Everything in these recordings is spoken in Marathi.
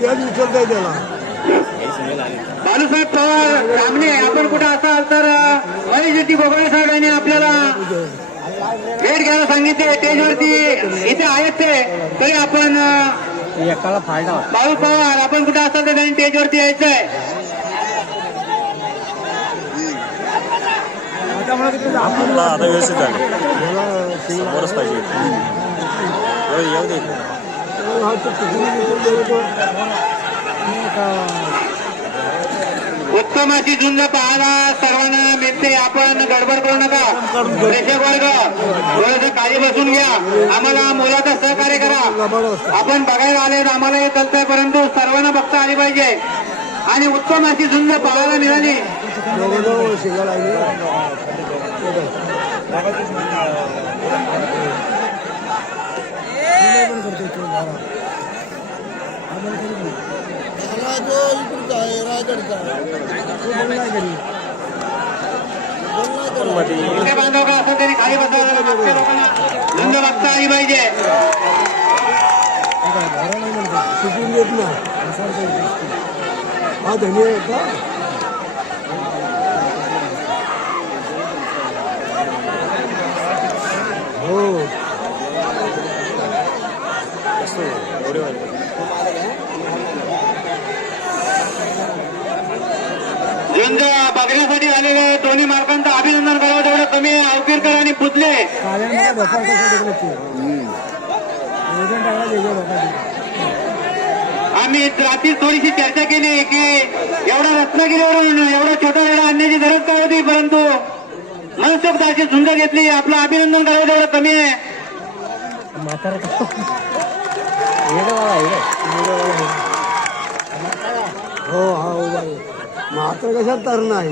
त्याच उचलता त्याला. बालूसाहेब पवार सामने आपण कुठं असाल तर महेशजी गोगळे साहेब यांनी आपल्याला भेट घ्यायला सांगितले. स्टेजवरती इथे आहेत ते. तरी आपण एकाला फायदा बाळू पवार आपण कुठं असाल तर त्यांनी स्टेजवरती यायचंय. आपला आता व्यवस्थित झालं. समोरच पाहिजे. येऊ दे. उत्तम अशी झुंज पाहायला सर्वांना मिळते. आपण गडबड करू नका. प्रेक्षक वर्ग थोडस काळी बसून घ्या. आम्हाला मुलाचं सहकार्य करा. आपण बघायला आले आम्हाला हे कळतंय परंतु सर्वांना बघता आली पाहिजे. आणि उत्तम अशी झुंज पाहायला मिळाली. जवळजवळ शिंगा लागली पण मध्ये इथे बांधव का असं तरी खाली बसावं लागेल मागच्या लोकांना झुंज बघता आली पाहिजे. सुटून देत ना. हा धनी आहे का हो असतो एवढे वाजले. झुंज बघण्यासाठी आलेले दोन्ही मार्कांचं अभिनंदन करावं तेवढं कमी आहे. अवकीरकर आणि पुतले. आम्ही रात्री थोडीशी चर्चा केली की एवढा रत्नागिरीवरून एवढा छोटा वेळा आणण्याची गरज काय होती? परंतु मनसोक्त अशी झुंज घेतली. आपलं अभिनंदन करावं तेवढं कमी आहे. येडं बाबा येडं हो हा उभा आहे. म्हातारा कशात तरण आहे?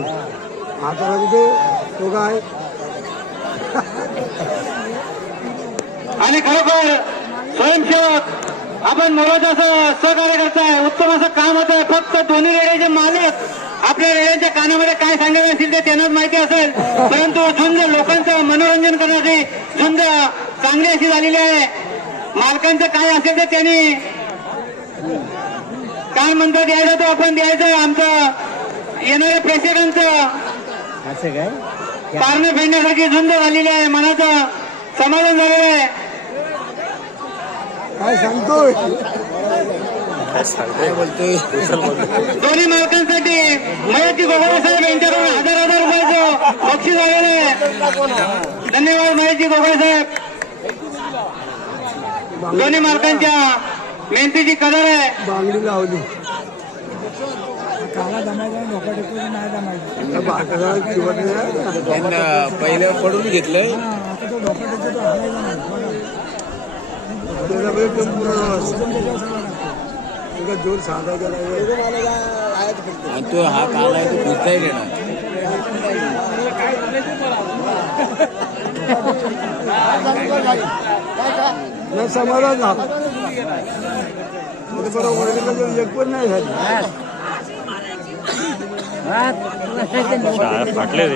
म्हातारा कुठे तो काय? आणि खरोखर स्वयंसेवक आपण मोलाचं असं सहकार्य करताय उत्तम असं काम होत आहे फक्त दोन्ही रेड्याचे मालक आपल्या रेड्यांच्या कानामध्ये काय सांगायचं असेल ते त्यांनाच माहिती असेल. परंतु झुंज लोकांचं मनोरंजन करण्याची झुंज चांगली अशी झालेली आहे. मालकांचं काय असेल ते त्यांनी काय म्हणतो द्यायचं तो आपण द्यायचं आमचं येणाऱ्या प्रेक्षकांचं. असं काय? पारणं फेडण्यासाठी झुंज झालेली आहे मनाचं समाधान झालेलं आहे. काय सांगतोय. दोन्ही मालकांसाठी मयती गोगोळे साहेब यांच्याकडून हजार हजार रुपयाचं बक्षीस आलेलं आहे. धन्यवाद मयती गोगोळे साहेब. दोन्ही मालकांच्या मेहनतीची कदर आहे. बांगडी लावली. काला जमायचा धोका टेकून नाही जमायचा त्या बाकरा चिवटले आहे. ना. त्यांना पहिलं पडून घेतलंय. जोर साधा केला आणि तो हा काला आहे तो खुलताही देणार नाही समाधान झाला. म्हणजे बरं वर्गाला एक पण नाही झाली. फाटले